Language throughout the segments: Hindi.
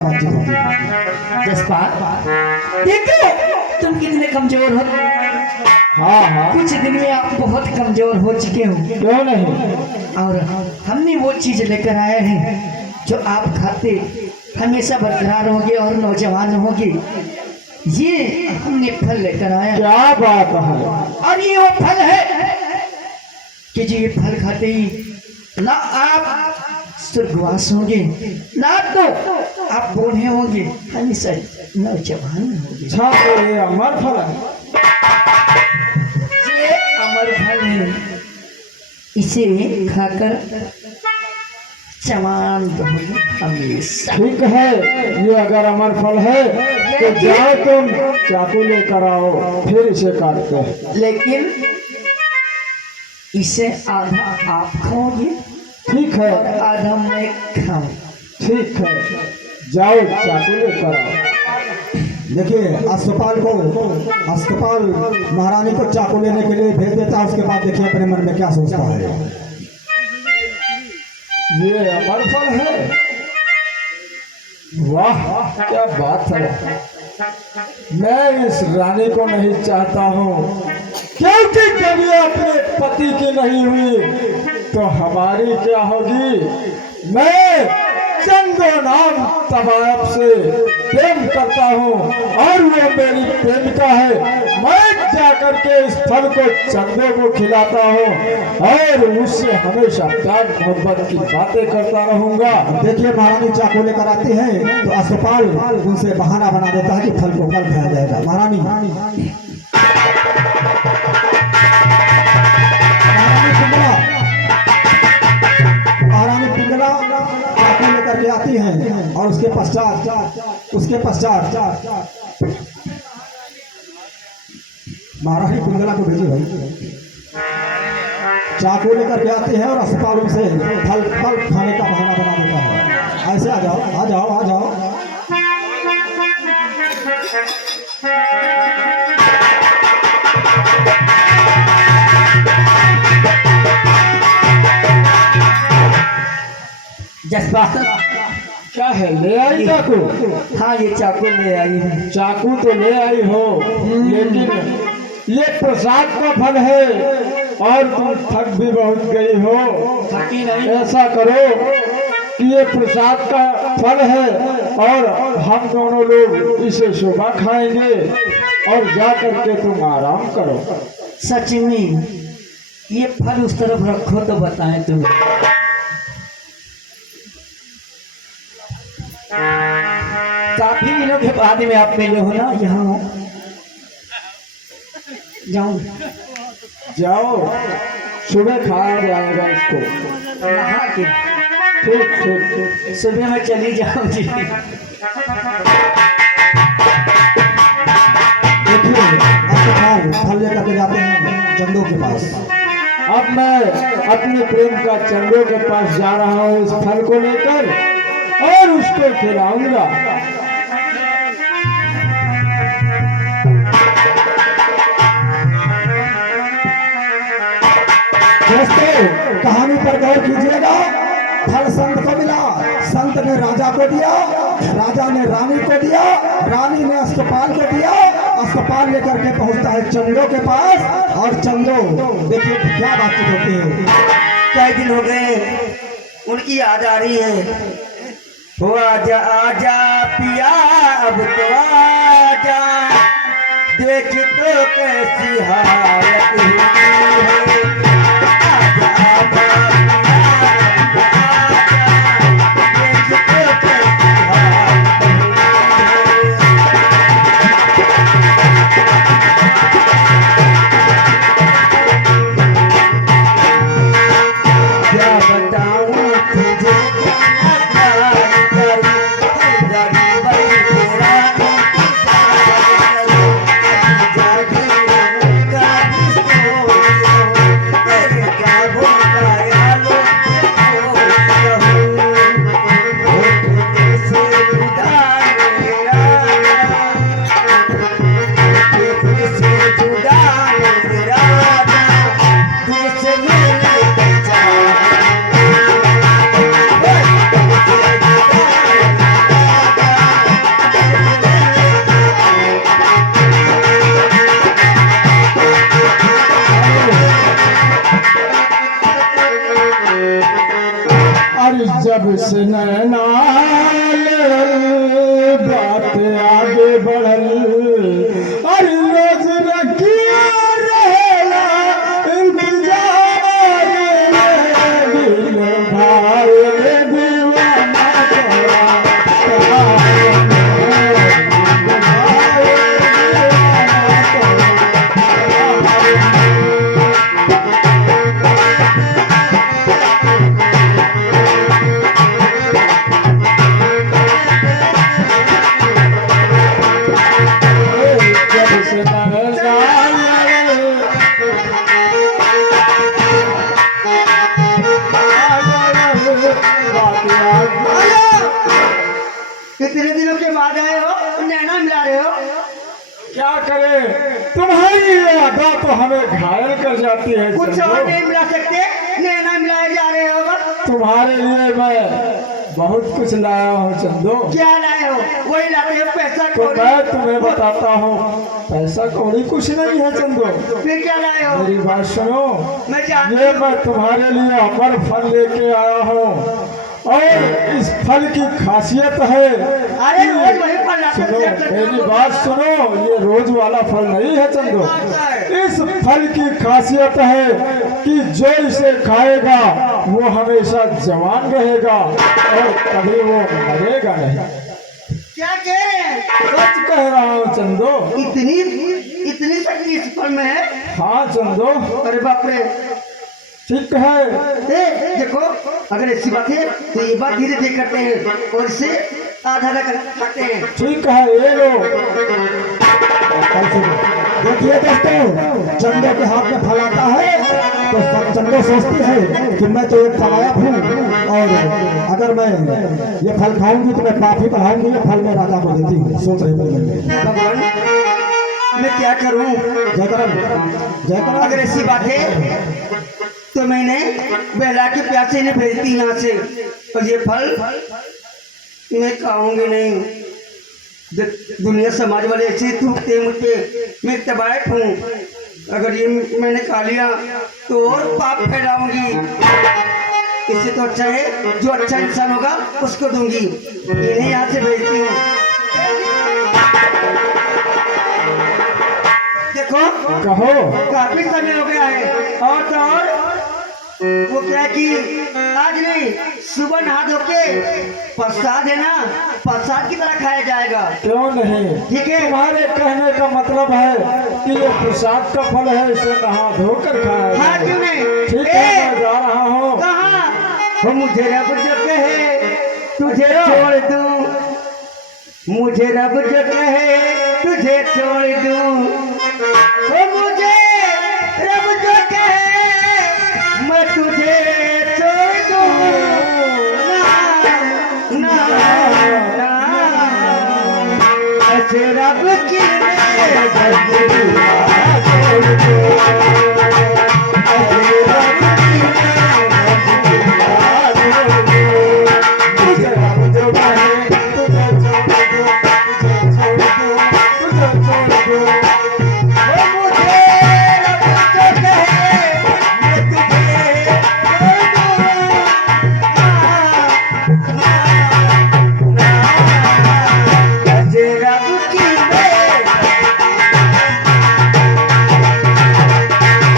बातचीत होती है। जसपाल, देखो तुम कितने कमजोर हो। हाँ हाँ, कुछ दिन में आप बहुत कमजोर हो चुके हो क्यों नहीं। और हमने वो चीज लेकर आए हैं जो आप खाते हमेशा बरकरार होगे और नौजवान होगे। ये हमने फल लेकर आए हैं। क्या बात है। और ये वो फल है कि जी ये फल खाते ही ना आप स्वर्गवास होंगे ना तो आप बूढ़े होंगे, हमेशा नौजवान होंगे। अच्छा तो ये अमर फल है। ये अमर फल है, इसे खाकर जवान रहोगे हमेशा। ठीक है, ये अगर अमर फल है तो जाओ तुम चाकू लेकर आओ, फिर इसे काटते हैं। लेकिन इसे आधा आप खाओगे ठीक और है, आधा मैं खाऊं। ठीक है, जाओ चाकू लेकर आओ। देखिए अस्पताल महारानी को चाकू लेने के लिए भेज देता है। उसके बाद देखिए अपने मन में क्या सोचता है। ये अमर फल है। वाह क्या बात है। मैं इस रानी को नहीं चाहता हूँ, क्योंकि जब ये अपने पति की नहीं हुई तो हमारी क्या होगी। मैं चंदो नाम तवायब से प्रेम करता हूँ और वो मेरी प्रेमिका है। मैं जाकर के इस फल को चंदो को खिलाता हूँ और उससे हमेशा प्यार मोहब्बत की बातें करता रहूंगा। देखिए महारानी चाकू लेकर आती है तो अस्पताल उनसे बहाना बना देता है कि फल को कल खाया जाएगा। महारानी पिंगला चाकू लेकर के आती है और उसके पश्चात महारानी पिंगला को भेजी भाई चाकू लेकर के आती है और अस्पताल से फल खाने का बहाना बना देता है। ऐसे आ जाओ। जसपाल, क्या है, ले आई चाकू। हाँ ये चाकू ले आई है। चाकू तो ले आई हो, लेकिन ये प्रसाद का फल है और तुम थक भी बहुत गई हो। थकी नहीं। ऐसा करो कि ये प्रसाद का फल है और हम दोनों लोग इसे सुबह खाएंगे और जा करके तुम आराम करो। सच में ये फल उस तरफ रखो तो बताएं तुम्हें। काफी दिनों के बाद में आप मिले हो ना, यहाँ हो जाऊं जाओ, सुबह खाया जाएगा इसको। नहा के ठीक ठीक ठीक। सुबह में चली जाऊं जी। देखिए अस्पताल फल लेकर के जाते हैं चंदो के पास। अब मैं अपने प्रेम का चंदो के पास जा रहा हूँ इस फल को लेकर और उसको खिलाऊंगा। दोस्तों कहानी पर गौर कीजिएगा। फल संत को मिला, संत ने राजा को दिया, राजा ने रानी को दिया, रानी ने अस्पताल को दिया, अस्पताल लेकर के पहुंचता है चंदो के पास और चंदो देखिए क्या बातचीत होती है। कई दिन हो गए उनकी याद आ रही है। वो आजा आजा पिया अब तो आजा, देख तो कैसी हालत हुई है। आजा आजा पिया अब तो आजा, देख तो कैसी हालत हुई है। क्या बताऊं तुझे जब से नैना लड़ल, बात आगे बढ़ल, अरे रोज रखिया रहेला इंतजार रे, दिल भाई रे दीवाना तोरा, दिल भाई रे जब से नैना कितने दिनों के बाद आए हो, नैना मिला रहे हो? क्या करे, तुम्हारी ये अदा तो हमें घायल कर जाती है कुछ चंदू। और नहीं मिला सकते, नैना मिलाए जा रहे हो बस। तुम्हारे लिए मैं बहुत कुछ लाया हूँ चंदू। क्या लाए हो? वही लाते हो, पैसा तो कौड़ी। मैं तुम्हें बताता हूँ, पैसा कौड़ी कुछ नहीं है चंदू। फिर क्या लाए हो? मेरी बात सुनो, मैं जानती ये हूँ। मैं तुम्हारे लिए अमर फल लेके आया हूँ, और इस फल की खासियत है। अरे रोज वही फल लाते सुनो, हो। मेरी बात सुनो, ये रोज वाला फल नहीं है चंदू। इस फल की खासियत है कि जो इसे खाएगा वो हमेशा जवान रहेगा और कभी वो मरेगा नहीं। क्या कह रहे हैं? सच कह रहा हूँ चंदू। इतनी इतनी शक्ति इस फल में है? हाँ चंदू, अरे बाप रे। ठीक है। देखो, अगर ऐसी बात है तो ये बात धीरे धीरे करते हैं और इसे आधा आधा खाते हैं। ठीक है, ये लो। देखिए दोस्तों, चंदो के हाथ में फल आता है तो चंदो सोचती है कि मैं तो एक फलायक हूँ, और अगर मैं ये फल खाऊंगी तो मैं पाप ही बढ़ाऊंगी, ये फल मैं राजा को देती हूँ। सोच रहे हैं भगवान, मैं क्या करूं? जयकरण, जयकरण। अगर ऐसी बात है तो मैंने बेला के प्यासे ने भेज दी यहाँ से, और ये फल मैं खाऊंगी नहीं। दुनिया समाज वाले ऐसे थूकते मुझे, मैं तबायत हूँ। अगर ये मैंने खा लिया तो और पाप फैलाऊंगी। इससे तो अच्छा है जो अच्छा इंसान होगा उसको दूंगी। इन्हें यहाँ से भेजती हूँ। देखो, कहो। काफी समय हो गया है, और तो और वो क्या है कि आज नहीं, सुबह नहा धो के प्रसाद है ना, प्रसाद की तरह खाया जाएगा। क्यों नहीं? ठीक है। तुम्हारे कहने का मतलब है कि ये प्रसाद का फल है, इसे नहा धोकर खाया हाँ, जाए। क्यों नहीं? ठीक है, मैं जा रहा हूँ। कहाँ? वो मुझे रब जो कहे तुझे छोड़ दूं, मुझे रब जो कहे तुझे छोड़ दूं, वो मुझे रब जो कहे मैं तुझे छोड़ दूं। ना ना ना, ऐसे रब की मैं बंदगी छोड़ दूं, ऐसे रब की मैं बंदगी तुझे रब जो कहे तुझे छोड़ दूं, तुझे छोड़ दूं, तुझे छोड़ दूं। वो मुझे रब जो कहे मैं तुझे छोड़ दूं। ना ना ना, ऐसे रब की मैं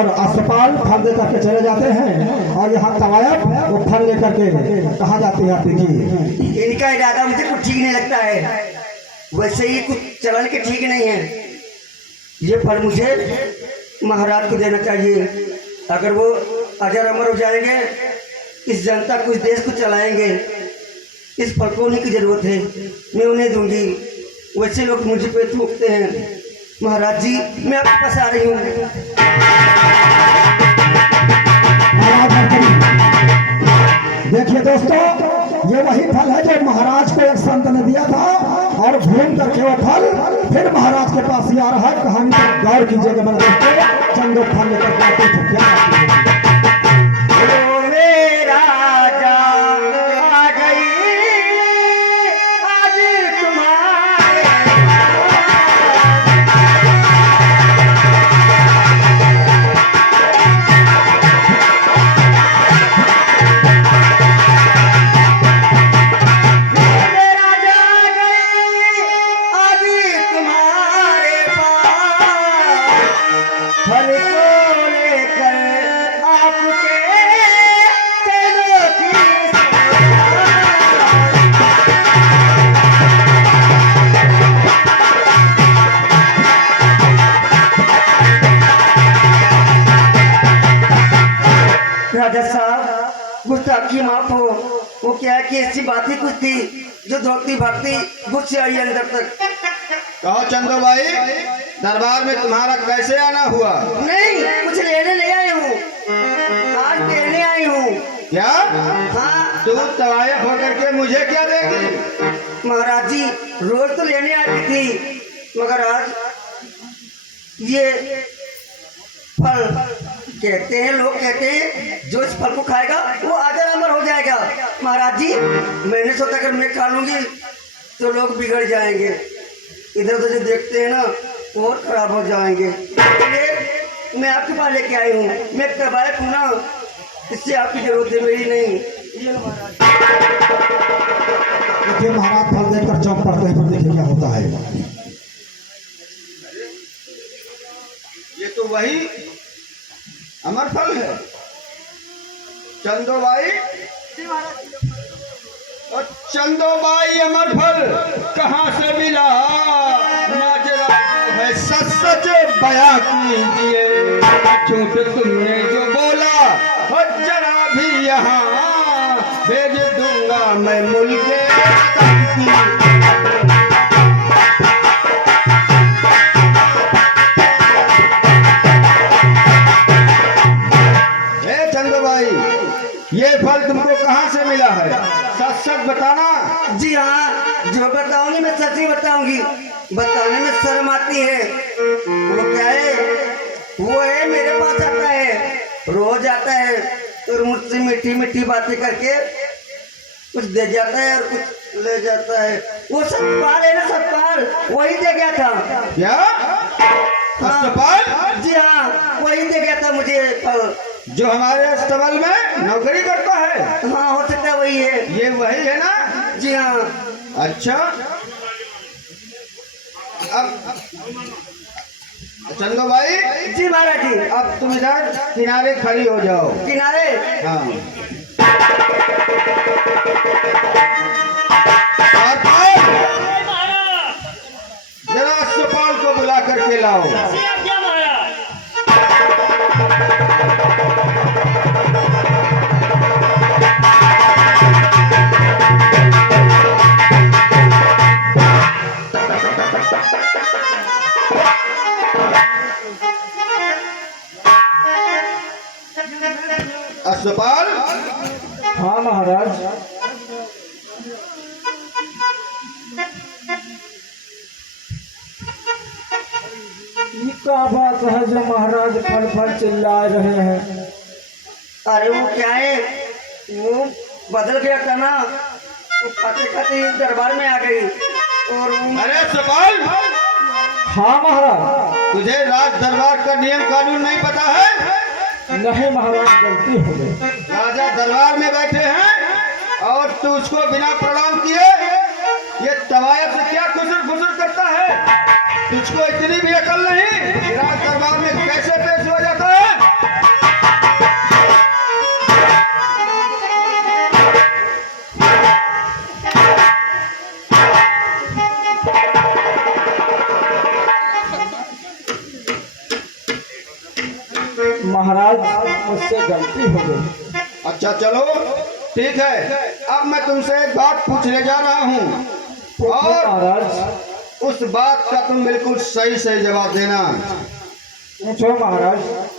और अस्पताल फल दे करके चले जाते हैं और यहाँ तवायफ वो फल लेकर के कहाँ जाते हैं आप देखिए। इनका इरादा मुझे कुछ ठीक नहीं लगता है, वैसे ही कुछ चलन के ठीक नहीं है। ये फल मुझे महाराज को देना चाहिए, अगर वो अजर अमर हो जाएंगे, इस जनता को, इस देश को चलाएंगे, इस फल को उन्हीं की जरूरत है, मैं उन्हें दूंगी। वैसे लोग मुझे पे थूकते हैं। महाराज जी मैं आपके पास आ रही हूँ। देखिए दोस्तों, ये वही फल है जो महाराज को एक संत ने दिया था और घूम करके वो फल फिर महाराज के पास ही आ रहा है। कहानी पर गौर कीजिएगा मेरे दोस्तों, चंदो फल लेकर के आते थे क्या बात है। राजा साहब गुस्ताखी माफ हो, वो क्या है कि ऐसी बात ही कुछ थी जो धोती भागती गुस्से आई अंदर तक। कहो चंदो भाई, दरबार में तुम्हारा कैसे आना हुआ? नहीं, कुछ लेने नहीं आई हूँ, आज देने आई हूँ। क्या? हाँ तू तवायफ होकर के मुझे क्या देगी? महाराज जी, रोज तो लेने आती थी, मगर आज ये फल, कहते हैं लोग कहते हैं जो इस फल को खाएगा वो अजर अमर हो जाएगा। महाराज जी मैंने सोचा अगर मैं खा लूंगी तो लोग बिगड़ जाएंगे, इधर उधर जो देखते हैं ना और खराब हो जाएंगे, इसलिए मैं आपके पास लेके आई हूँ। मैं तबायफ हूँ ना, इससे आपकी जरूरत है, मेरी नहीं। ये लो महाराज। देखिए महाराज फल देकर चौक पड़ते हैं, पर देखिए क्या होता है। ये तो वही अमर फल है चंदो भाई। और चंदो भाई अमर फल कहाँ से मिला? माजरा है सच सच बयां कीजिए, झूठ तुमने जो बोला और जरा भी यहाँ भेज दूंगा मैं मुल्के की। ये फल तुमको कहाँ से मिला है? सच सच बताना। जी हाँ, जो बताऊंगी मैं सच ही बताऊंगी, बताने में शर्म आती है। वो क्या है, वो है मेरे पास आता है, रोज आता है और मुझसे मीठी मीठी बातें करके कुछ दे जाता है और कुछ ले जाता है। वो सतपाल है ना, सतपाल, वही दे गया था। क्या? सतपाल? जी हाँ, वही दे गया था मुझे फल। जो हमारे अस्तबल में नौकरी करता है? हाँ हो सकता है वही है। ये वही है ना? जी हाँ। अच्छा, अब चंदो भाई। जी महाराज जी। अब तुम इधर किनारे खड़ी हो जाओ। किनारे? हाँ। जरा सुपाल को बुला करके लाओ। अस्पताल? हाँ महाराज। ये क्या बात है जो महाराज फल फल चिल्ला रहे हैं? अरे वो क्या है, वो बदल गया था ना, वो खाते खाते दरबार में आ गई और अरे अस्पताल? हाँ महाराज। तुझे राज दरबार का नियम कानून नहीं पता है? नहीं महाराज, गलती हो गई। राजा दरबार में बैठे हैं और तू उसको बिना प्रणाम किए ये तवायफ से क्या खुसर खुसर करता है? तुझको इतनी भी अकल नहीं? राज दरबार में कैसे पेश हो जाता है? अच्छा चलो ठीक है, अब मैं तुमसे एक बात पूछने जा रहा हूँ और महाराज उस बात का तुम बिल्कुल सही सही जवाब देना। पूछो महाराज।